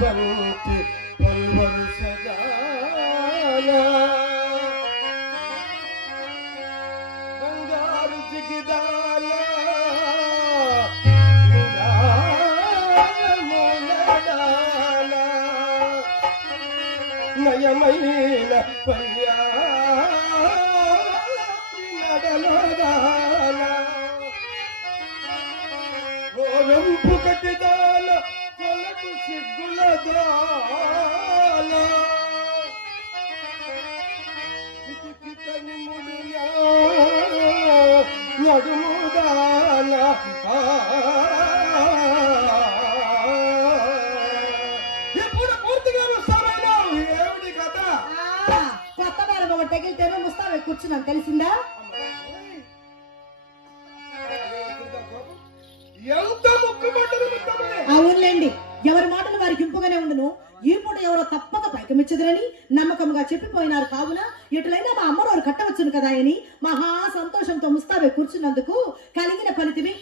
బంతి పల్వరు సజాల బంగారు జిగిదాల నయమైన పయ్యా నడలదాల గోరంపు కటిదాల కొలకు సిగ్గులదాల ముడినా నడుముదాల ఇప్పుడు పూర్తిగా వస్తామైనా ఏమిటి కథ? కొత్త వారం ఒకటి తగిలితేనే ముస్తావే కూర్చున్నాం, తెలిసిందా? ఎంత ముక్కుబడ్డది అవునులేండి, ఎవరి మాటలు వారికి ఇంపుగానే ఉండును. ఈ పూట ఎవరో తప్పక పైకమిచ్చదురని నమ్మకంగా చెప్పిపోయినారు. కావున ఎటులైనా మా అమ్మవారు కట్టవచ్చును కదా అని మహా సంతోషంతో ముస్తాబే కూర్చున్నందుకు కలిగిన ఫలితమే.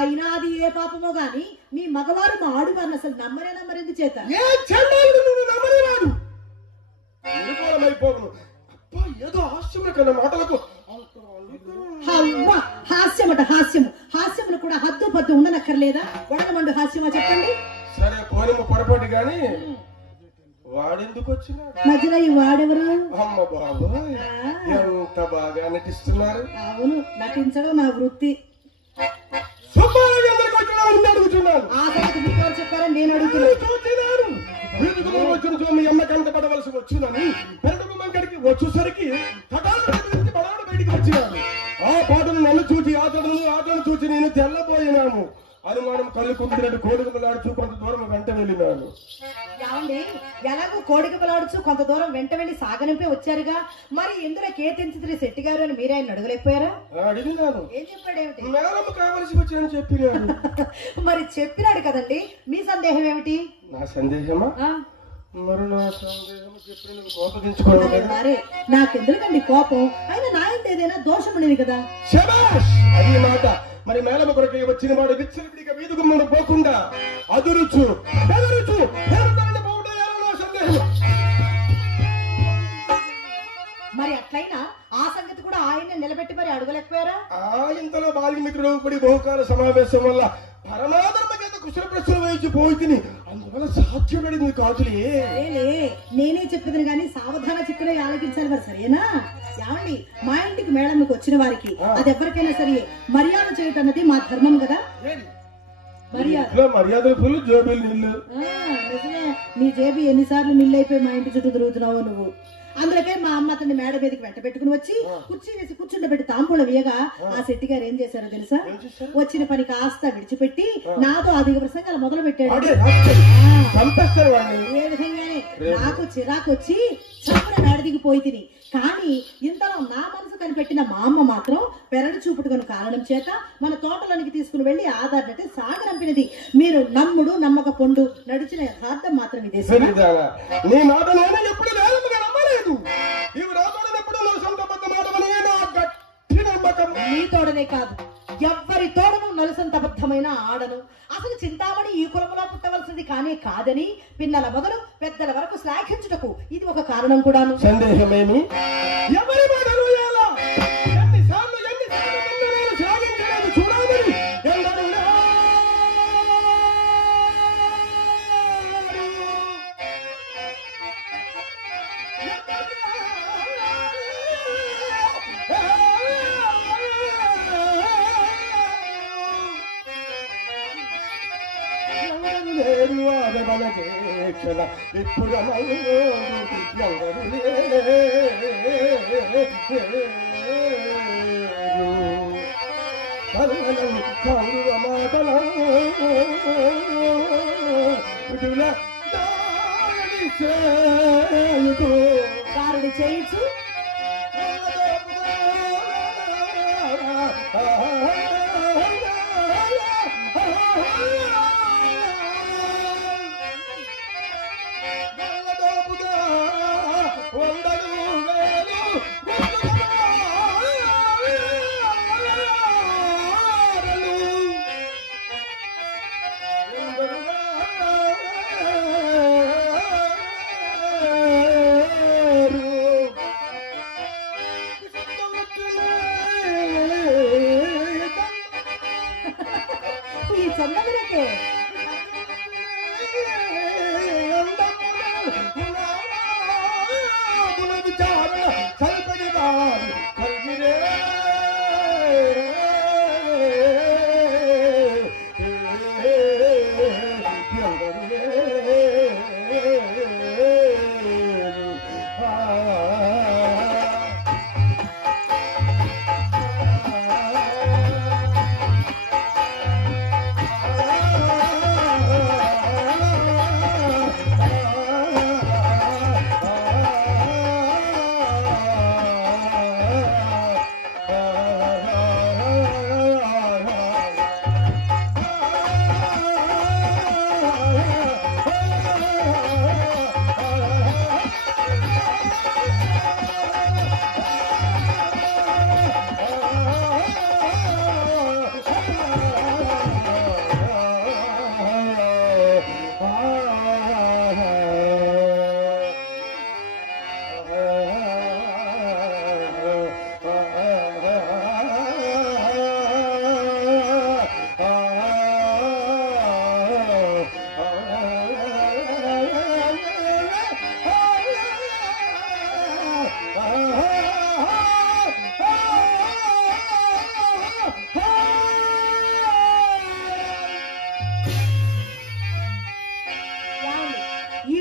అయినాది ఏ పాపమో గాని మీ మగవారు మా ఆడువారిని అసలు నమ్మరేందు చేత ఏదో హాస్యములు కన్నా మాటలకు హాస్యమట హాస్యము. హాస్యములు కూడా హద్దు పద్దు ఉండనక్కర్లేదా? వడగమండు హాస్యమా చెప్పండి. సరే పోనిమ్మ పొరపాటు గాని వాడెందుకు వచ్చినాడు మధ్యలో ఈ వాడెవరు? అమ్మ బాబు ఎంత బాగా నటిస్తున్నారు. అవును, నటించడం నా వృత్తి. అడుగుతున్నాను ఆ సంగతి మీకెవరు చెప్పారని నేను అడుగుతున్నాను. వచ్చిన మీ అమ్మ కంట పడవలసి వచ్చిందని పెరడు మంకడికి వచ్చేసరికి బడాడు బయటికి వచ్చినాను. ఆ పాటను నన్ను చూసి ఆటను చూసి నేను తెల్లబోయినాను. అనుమానం కళ్ళు కుంటున్నట్టు కోడికలాడుచు కొంత దూరం వెంట వెళ్ళినాను. ఏమండి, ఎలాగో కోడికలాడుచు కొంత దూరం వెంట వెళ్ళి సాగనిపే వచ్చారుగా, మరి ఎందులో కేతించి శెట్టి గారు అని మీరే ఆయన అడగలేకపోయారా? అడిగినాను. ఏం చెప్పాడేమిటి? మేడం కావలసి వచ్చాను చెప్పినాడు. మరి చెప్పినాడు కదండి, మీ సందేహం ఏమిటి? నా సందేహమా? మరి నా సందేహం చెప్పి కోపగించుకోవాలి. నాకెందుకండి కోపం? అయినా నా ఇంత ఏదైనా దోషం ఉండేది కదా. అది మాట. మరి మేళమ కొరకే వచ్చిన వాడు విచ్చలవిడిగా వీధుకు మనం పోకుండా అదురుచు మరి అట్లయినా ఆ సంగతి కూడా ఆయన నిలబెట్టి మరి అడగలేకపోయారా? ఇంతలో బాల్యమిత్రుడు పడి బహుకాల సమావేశం వల్ల పరమాధర్మ కింద కుశల ప్రశ్నలు వహించి పోయింది. అందువల్ల సాధ్యపడింది కాదులే. నేనే చెప్పేది కానీ సావధాన చిక్కులో ఆలోచించాలి మరి, సరేనా? ఏమండి, మా ఇంటికి మేడంకి వచ్చిన వారికి అది ఎవరికైనా సరే మర్యాద చేయటం అన్నది మా ధర్మం కదా. మర్యాదలు ఫుల్ జేబులు నీళ్ళు. నిజమే, నీ జేబు ఎన్నిసార్లు నీళ్ళు అయిపోయి మా ఇంటి చుట్టూ తిరుగుతున్నావు నువ్వు. అందులోకే మా అమ్మ అతన్ని మేడ మీదకి వెంట పెట్టుకుని వచ్చి కుర్చీ వేసి కూర్చుండబెట్టి తాంబూలం వేయగా ఆ శెట్టి గారు ఏం చేశారో తెలుసా? వచ్చిన పని కాస్త విడిచిపెట్టి నాతో అధిక ప్రసంగాలు మొదలు పెట్టాడు. ఏ విధంగానే నాకు చిరాకు వచ్చి చప్పున మేడ దిగిపోయి తిని. కానీ ఇంతలో నా మనసు కనిపెట్టిన మా అమ్మ మాత్రం పెరడు చూపుటుకుని కారణం చేత మన తోటలోనికి తీసుకుని వెళ్లి ఆధారనట్టు సాగరంపినది. మీరు నమ్ముడు నమ్మక పొండు నడిచిన యథార్థం మాత్రం ఇదే. నీ తోడనే కాదు, ఎవ్వరి తోడను నలుసంతబద్ధమైన ఆడను. అసలు చింతామణి ఈ కులములో పుట్టవలసింది కానీ కాదని పిన్నల మొదలు పెద్దల వరకు శ్లాఘించుటకు ఇది ఒక కారణం కూడాను. సందేహమేమి? ఎవరి మాటలు ఇప్పుడు మాటల దారుడి చేయొచ్చు.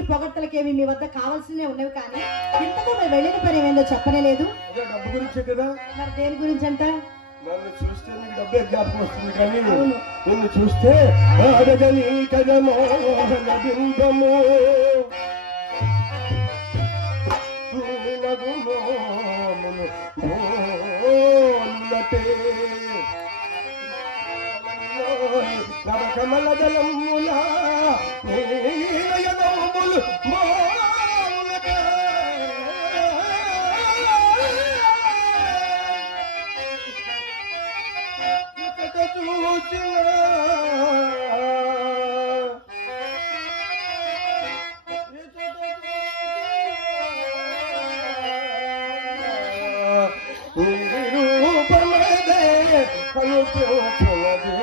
పొగట్టలకేమి మీ వద్ద కావాల్సినవి ఉన్నవి కానీ ఇంతకు మీరు వెళ్ళిన పని ఏమైందో చెప్పనే లేదు. డబ్బు గురించే కదా. మరి దేని గురించి అంట? నన్ను చూస్తే నీకు డబ్బే జ్ఞాపకం వస్తుంది కానీ నిన్ను చూస్తే అడగని కదమో బింబము నవకమల జలములా నీలయనములు మోలకే ఇకట చూచినా రూపమదే కనుపొచ్చనదే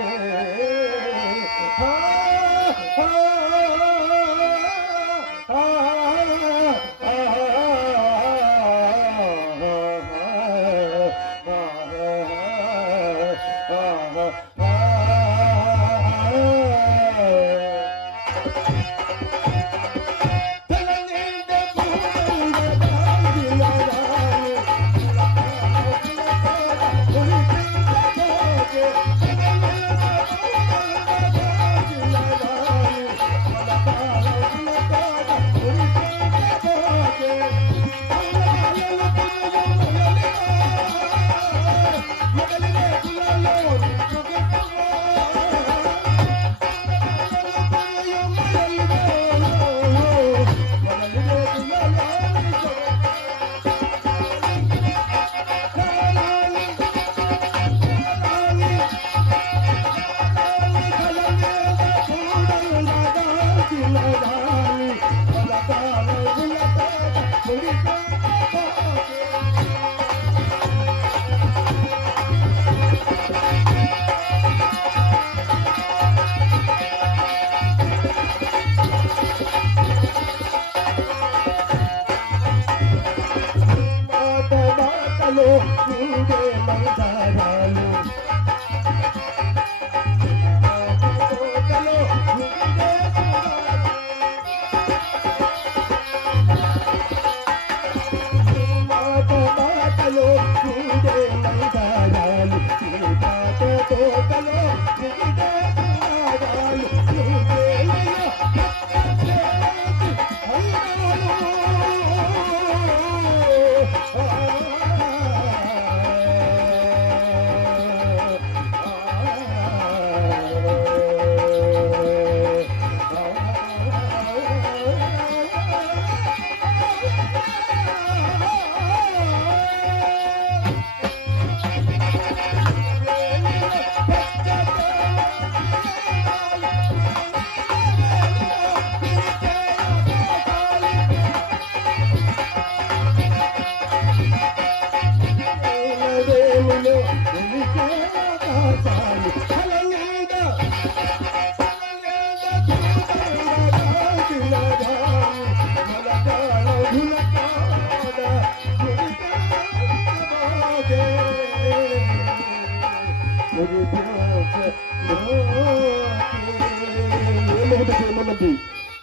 ఏమన్నది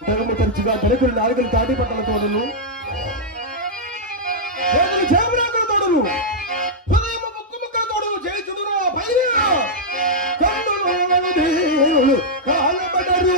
ధర్మ తరచుగా గడకులు నాలుగులు తాటి పట్టల తోడను చేమరాకుల తోడను హృదయ ముక్కు ముక్కల తోడను చేతుడు పైన కన్నులు కాలబడరు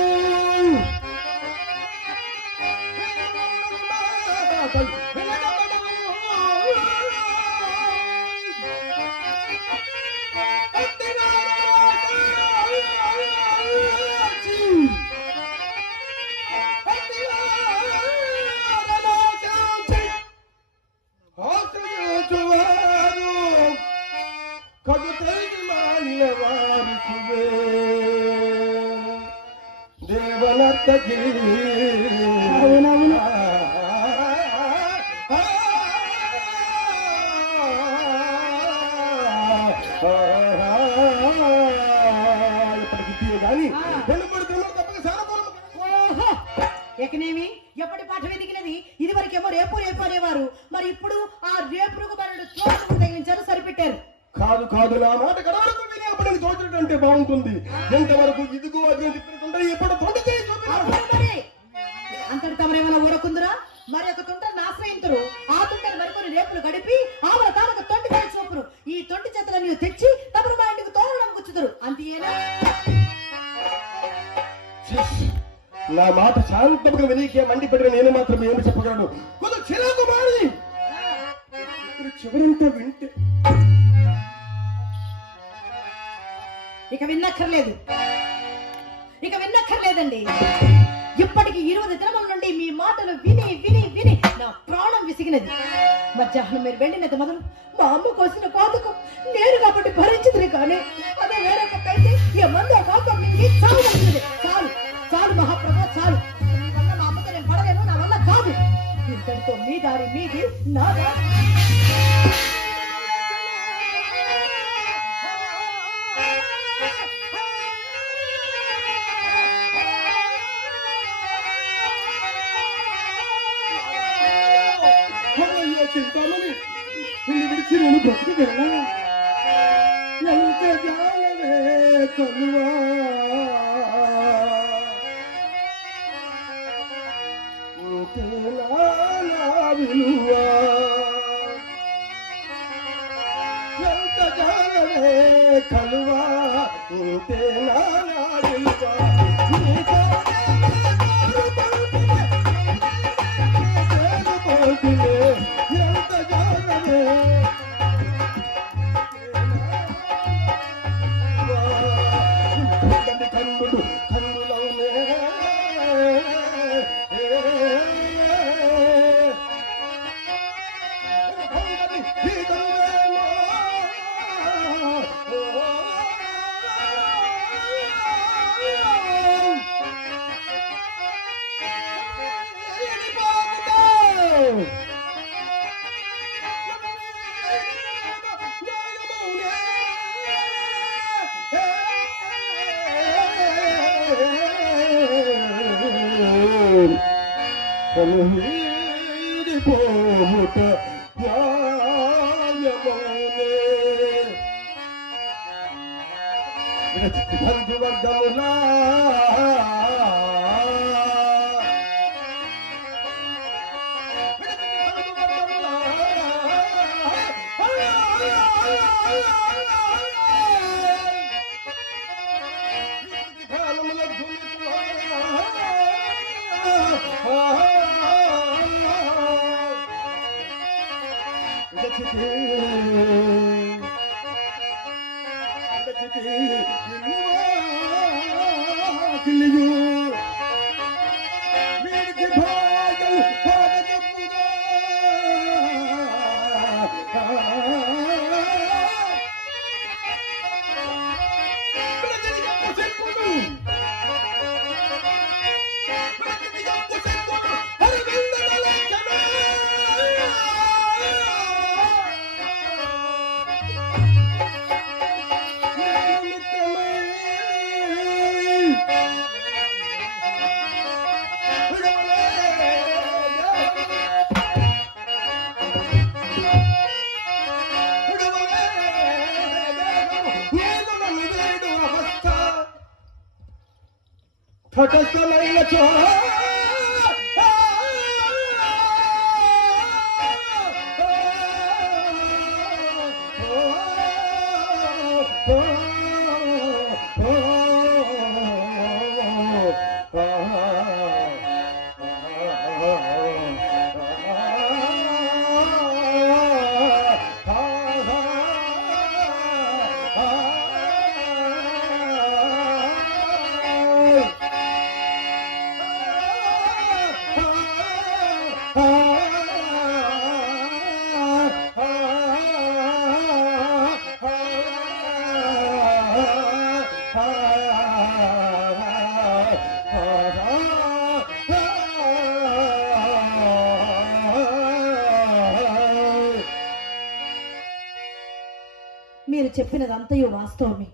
దేవనర్తకి ఎప్పటికి కానీ ఎక్కనేమి ఎప్పటి పాఠం ఎదిగినది ఇది వరకేమో రేపు రేపు అనేవారు మరి ఇప్పుడు ఆ రేపుకు మరడు చోటు తగిలించారు సరిపెట్టారు కాదు కాదు నా మాట కడవరకు విని అప్పుడు తోచినట్టు బాగుంటుంది ఎంతవరకు ఇదిగో అది ఎప్పుడు తొండి చేయి అంతటి తమరేమైనా ఊరకుందురా మరి ఒక తుంటను ఆశ్రయించరు ఆ తుంటను మరికొని రేపులు గడిపి ఆమె తానొక తొంటి చేసి చూపురు ఈ తొంటి చేతులను తెచ్చి తమరు మా ఇంటికి తోరణం గుచ్చుతారు అంతేనా నా మాట శాంతంగా వినికే మండిపెట్టిన నేను మాత్రం ఏమి చెప్పగలను కొంచెం చిరాకు మారి చివరంతా వింటే ఇక విన్నక్కర్లేదండి ఇప్పటికి 20 దినముల నుండి మీ మాటలు విని విని విని నా ప్రాణం విసిగినది మధ్యాహ్నం మీరు వెళ్ళినది మొదలు మా అమ్మ కోసిన పాతకం నేను కాబట్టి భరించదులే కానీ అదే వేరొకైతే ఏ మందో పాతం మింగి చాలు చాలు చాలు మహాప్రభు చాలు మీ వల్ల మా అమ్మతో నేను పడలేను నా వల్ల కాదు ఇంతటితో మీ దారి మీది నా దారి చింతామని నిన్ను విడిచి నేను బ్రతుకుతున్నా ఎంత జాలవే కలువా విలువా ఎంత జాలవే కలువా ఇంతేనా విలువా పోముట బంధువర్గములా తటస్థలైనచో మీరు చెప్పినదంతయు వాస్తవమే,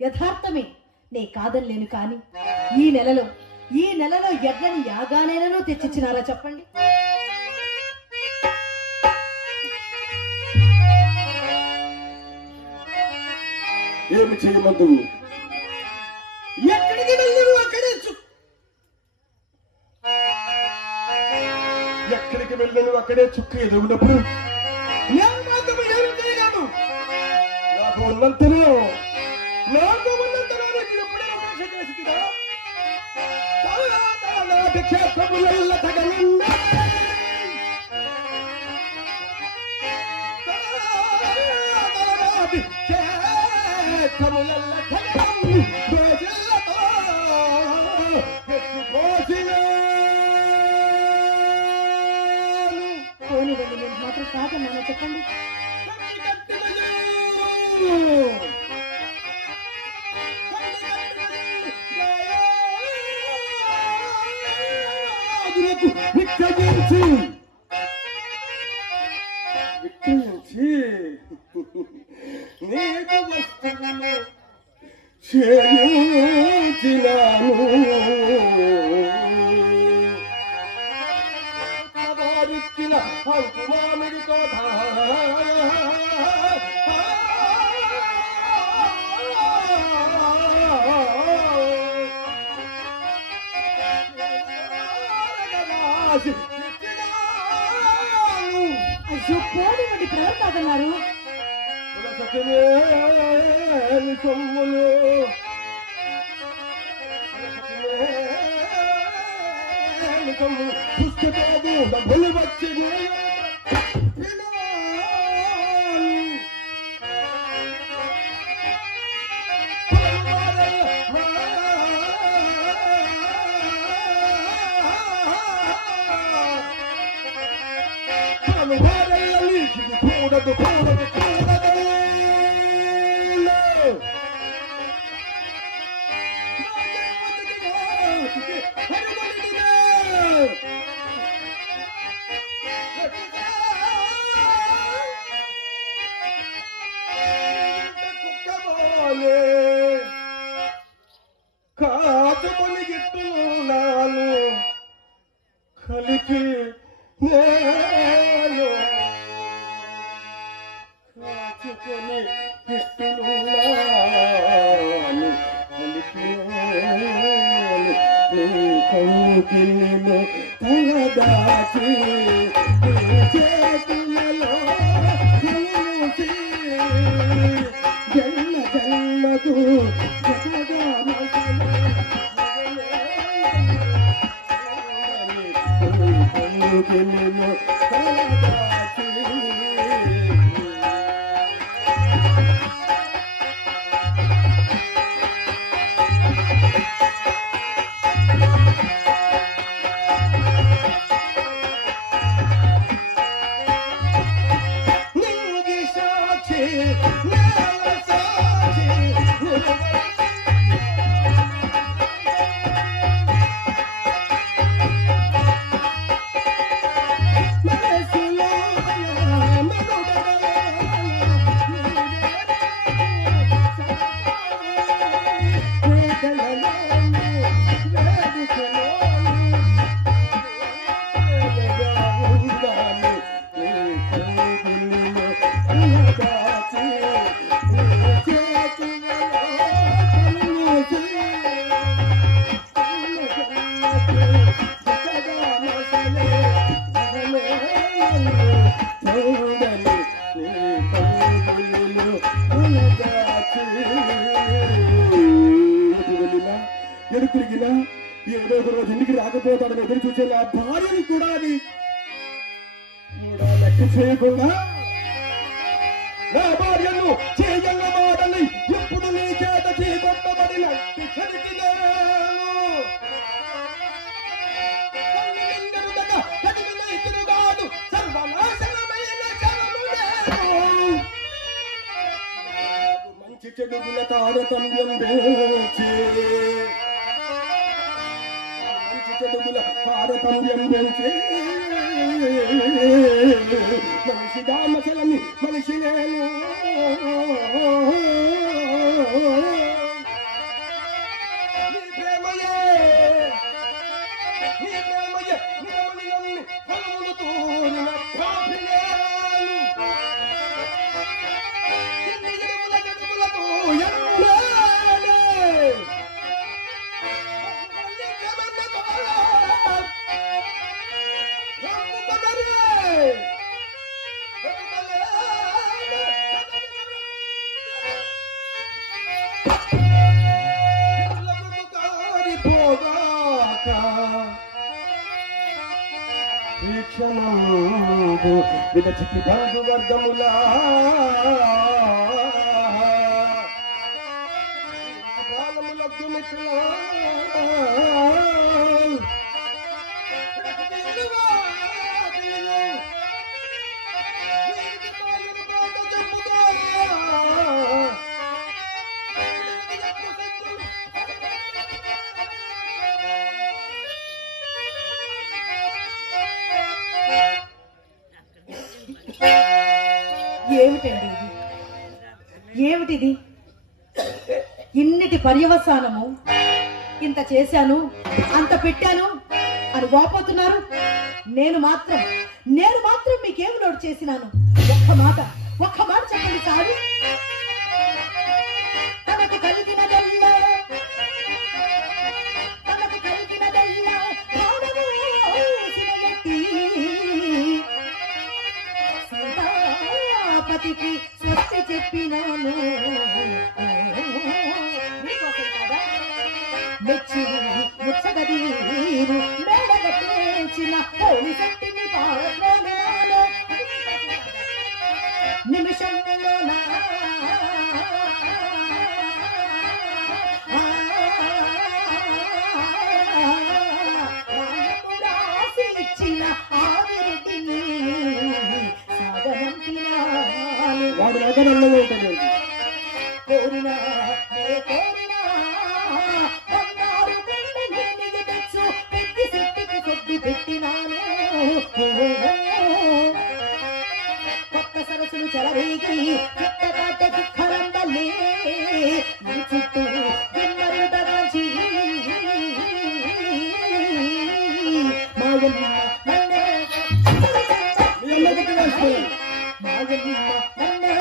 యథార్థమే. నే కాదనలేను. కానీ ఈ నెలలో ఎడ్లని యాగానేనో తెచ్చిచ్చినారా చెప్పండి? ఏమి చేయమందు? ఎక్కడికి వెళ్ళను అక్కడే ఎక్కడికి వెళ్ళను అక్కడే చుక్క ఎదుగునప్పుడు నేను మాత్రం ఏమి చేయగలను? నాకు ఉన్నంతలో ఎప్పుడైనా ఉపేక్ష చేసిరా? నాటి క్షేత్రముల తగనున్నా పోనివ్వండి, నేను మాత్రం కాదన్నాను చెప్పండి. విక్రయించి నీకు వస్తువులు చేయించినాను. వారిచ్చిన మామిడి తోట అయ్యో పోనివ్వండి, ప్రవర్ కాదన్నారు. సొమ్ములు పుస్తకాలు డబ్బులు వచ్చి కూడదు కూడదు కూడదు కాచుకొని గిట్టున్నాను కలిపి నేను కాచుకొని గిట్టున్నాను కలిపి కౌకిలిలో తలదాచి చేతులలో మూసి జన్మ జన్మకు కౌకిలిలో తలదాచి ఏదో ఒక రోజు ఇంటికి రాకపోతాడని ఎదురు చూసే నా భార్యని కూడా అది కూడా లెక్క చేయకుండా నా భార్యను చేయగల మాటని ఎప్పుడు నీ చేత చేయగొట్టబడిన మంచి చెడుగుల తారతమ్యం పెంచి మంచి చెడుగుల తారతమ్యం పెంచి మనిషి దామసలని మనిషి నేను నీ ప్రేమయే నిరమని నమ్మి ఫలములు తూరిన పాపి నేను ఎన్ని జడుములకు ఎరువులేనే విదచితి బంధు వర్గములా కాలములకు మిత్రులా ఏమిటండి ఇది? ఏమిటిది? ఇన్నిటి పర్యవసానము, ఇంత చేశాను అంత పెట్టాను అని వాపోతున్నారు. నేను మాత్రం మీకేమి లోటు చేసినాను? ఒక్క మాట చెప్పండి సారు. తనకు కలిగినదల్లా సీతాపతికి స్వస్తి చెప్పినాను. మెచ్చి ముచ్చగదీరు మేడగట్టించిన పోలి శక్తిని పాడలోనాలో నిమిషంలోన రాసి ఇచ్చిన ఆవిరిని సాగనంపినాను. వాడు నగరంలో ఉంటుంది కోరినా బంగారు కొండ నేను తెచ్చు పెద్ద శక్తికి కొద్ది పెట్టినాను. కొత్త సరస్సులు చెలరేగి చిత్తకాట దుఃఖరంబలే నీ చుట్టూ విన్నరుదరాజీ మాయమ్మ నన్నే మాయమ్మ నన్నే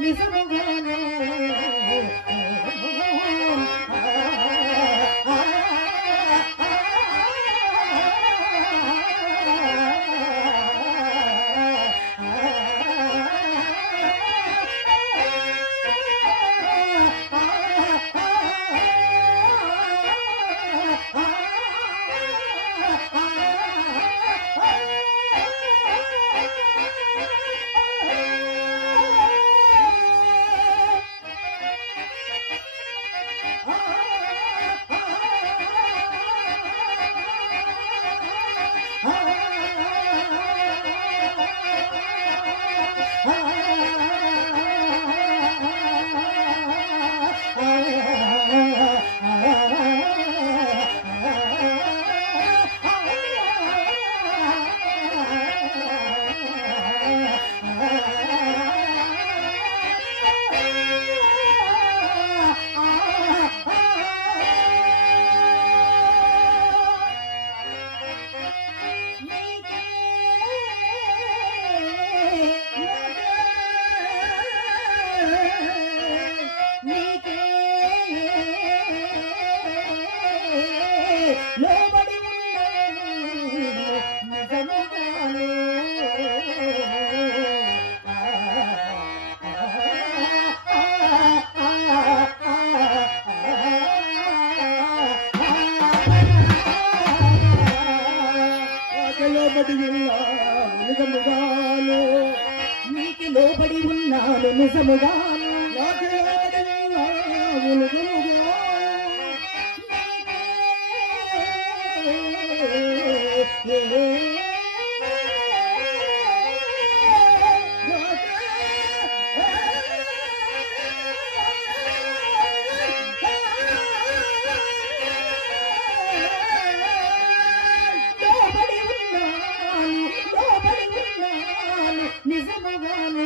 నిజముగాను లోబడి ఉన్నాను నిజముగాను, నీకు లోబడి ఉన్నాను నిజముగాను, నాకు లోబడి ఉన్నాను నిజముగాను. నిజముగాను